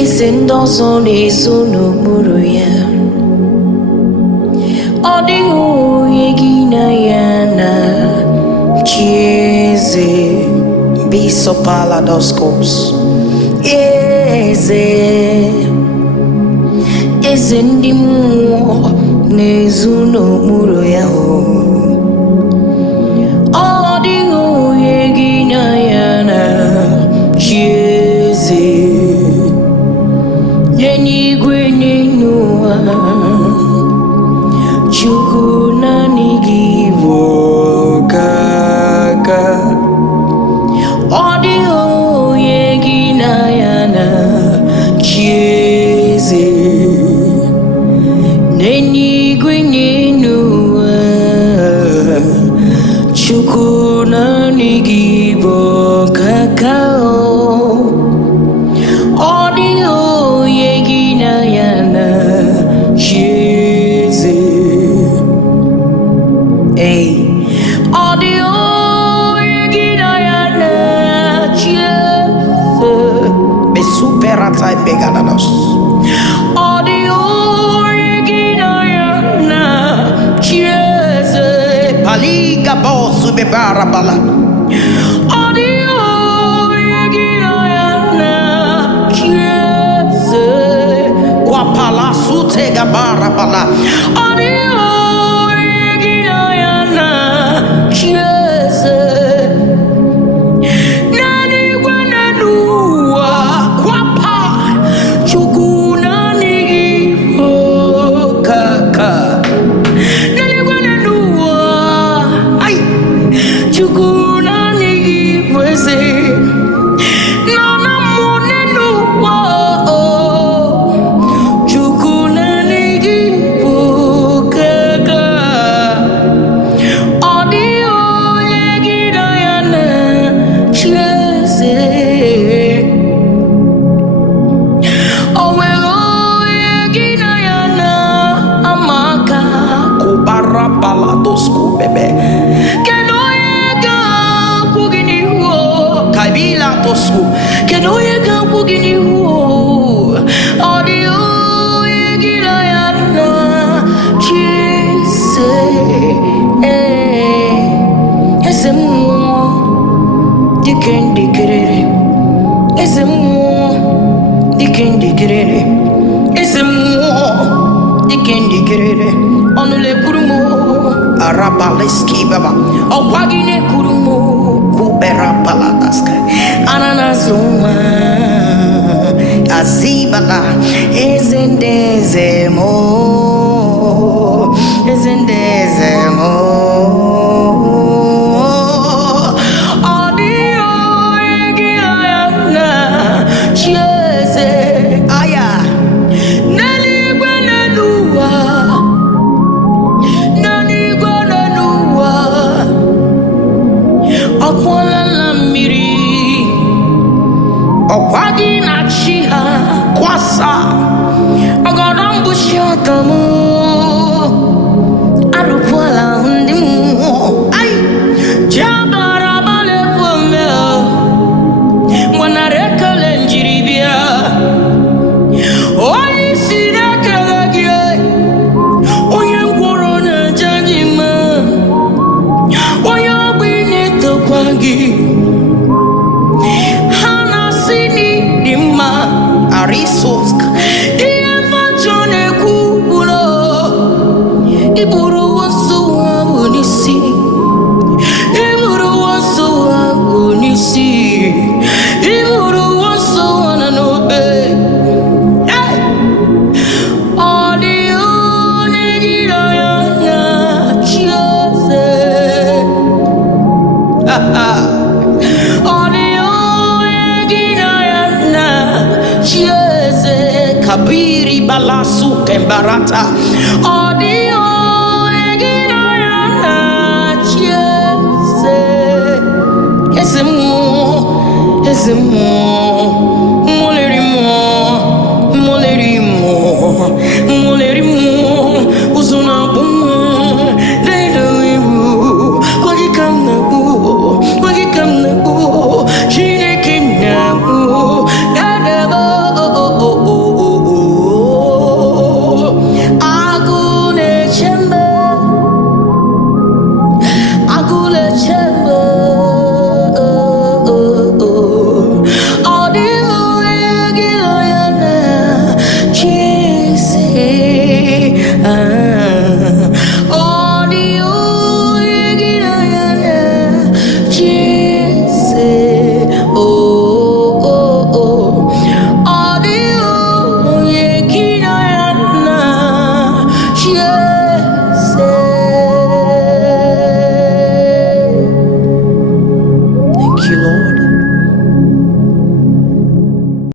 eze ndị ọzọ na-ezo n'okpuru ya. Ọ dịghị onye gị na ya na chi eze Bisopaladoskos. Eze ndị mmụọ na-ezo n'okpuru ya. Ọ dịghị onye gị na ya na chi eze n'eluigwe n'ụwa. Chukwu naanị gị bụ ọkaka. Ọ dịghị onye gị na ya na chi eze n'eluigwe n'ụwa. Chukwu naanị gị bụ ọkaka. Ọ dịghị onye gị na ya na chi eze. Ọ dịghị onye gị na ya na chi eze. Besuperata begadados. Ọ dịghị onye gị na ya na chi eze. Paliga bosu bebarabala. Ọ dịghị onye gị na ya na chi eze. Kwa palasu tega barabala. Ọ dịghị onye gị na ya na chi eze. N'eluigwe na n'ụwa. Kwa pa Chukwu naanị gị bụ ọkaka. N'eluigwe na n'ụwa. Chukwu naanị gị bụ eze. N'ọnụ mmụọ n'ụwa. Chukwu naanị gị bụ ọkaka. Ọ dịghị onye gị na ya na chi eze. O nwere onye gị na ya na amaka. Kubara baladosko bebe. Kedu onye ga-akwụ gị n'ihu? Kabila tosku. Kedu onye ga-akwụ gị n'ihu? Ọ dịghị onye gị na ya na chi eze. Eze mmụọ dike ndịkerere. Eze mmụọ dike ndịkerere. Eze mmụọ dike ndịkerere. Ọnụ lekwuru m arabaleski baba. Ọkwa gị na-ekwuru m kubera paladaska. Ananazu nwa azibala. Eze ndị eze mo. Eze ndị eze mo. Ọ dịghị onye gị na ya na chi eze. Aya n'eluigwe na n'ụwa. N'eluigwe na n'ụwa. Ọ kwụọla mmiri. Ọkwa gị na chi ha kwasa. Ọgọdọ mbushi ọtọmụ. Arụpụọla ndị mmụọ. Ji abara malefu ome. Nwanara ekele njiri bịa. Onye isi na-ekele gị. Onye ngwọrọ na-eje gị mma. Onye ogbi na-etokwa gị. Ha na-asị n'ịdị mma. Arisos. Ihe fachọ na-ekwu bụrụ. Iburu nso ha bụ n'isi. Iburu nso ha bụ n'isi. Iburu nso ha na n'obe. Ọ dịghị onye gị na ya na chi eze. Ọ dịghị onye gị na ya na chi eze. Kabiri balasu kembarata. Ọ dịghị